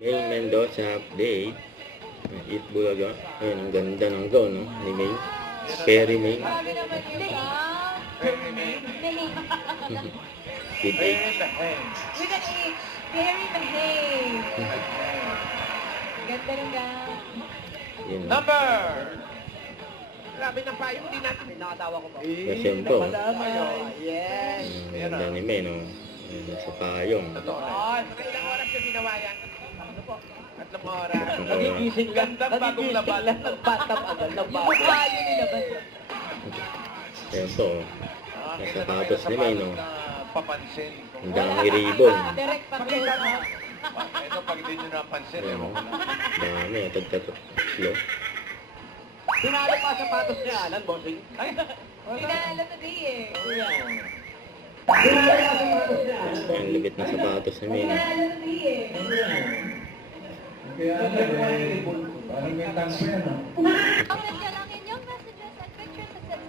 May Mendoza update. Eat Bulaga. Ayun, ang ganda ng gown, no? Ni May. Perry May. Sabi naman yung With With H. an H. Very behave. Ganda ng gown. Yun, no? Number! Grabe ng payo, hindi natin. Nakatawa ko pa. Kasyempo. Yes. Ang ganda ni May, no? Ayun, sa payong. Totoo na. Mga ilang oras yung ginawa yan? Ano po? 3 oras. Nagigising Gandang bagong laban. Nagbatang agad ng Yung mukha yun nilabas. Ayan po. Ang sapatos ni May, no? Papansin. Ang daming ribbon. Direct pa Pakita mo. Ito, pag hindi nyo napansin, Ayan, ewan no? ko na. Dami, tatlo. Tinalo pa sapatos ni Alan, bossing. Pinalo today eh. Ang lupit na sapatos ni May, no? Pinalo today eh. Comment nyo lang inyong messages and pictures at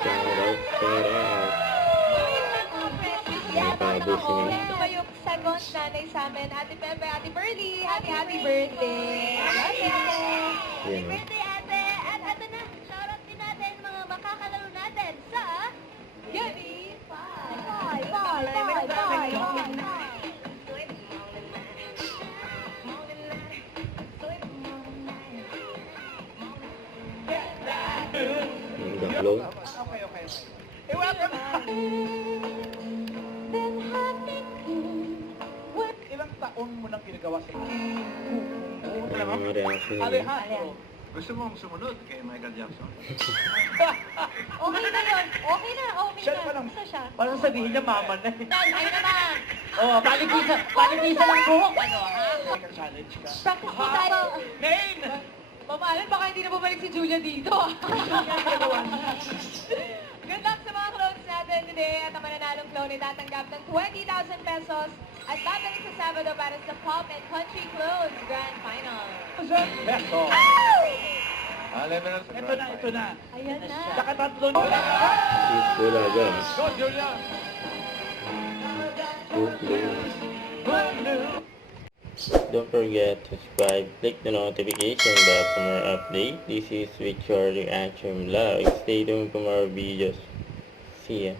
Shout out, shout out. Napabos si May. Tumayok second nanay sa amin. Ate Pepe, Ate Pearly. Happy birthday. Happy Yun, no? birthday, ate! At ito na, shoutout din natin mga makakalaro natin sa Gabi. Bye! Bye! Bye! Bye! Bye! Ang gaklo. Okay, okay. Eh, welcome. Ilang taon mo nang ginagawa sa Ang mga reaction ni May. Alejandro. Gusto mong sumunod kay Michael Jackson? Okay na yun! Okay na! Okay Siya na! pa lang. Basta siya. Parang sabihin niya mama na eh. Ay naman. Oh, paligisa ng buhok. Ano, ha? Michael challenge ka. Practice po tayo. Main! Mamahalan, baka hindi na bumalik si Julia dito. Good luck sa mga clothes natin today at ang mananalong clone ay tatanggap ng 20,000 pesos at babalik sa Sabado para sa Pop and Country Clothes Grand Final. Peso. Alam mo na sa Ito na, ito na. Ayan na. Saka tatlo. Eat Bulaga. Go, Julia! Don't forget to subscribe, click the notification bell for more updates. This is Victor Reaction Vlog. Stay tuned for more videos. See ya.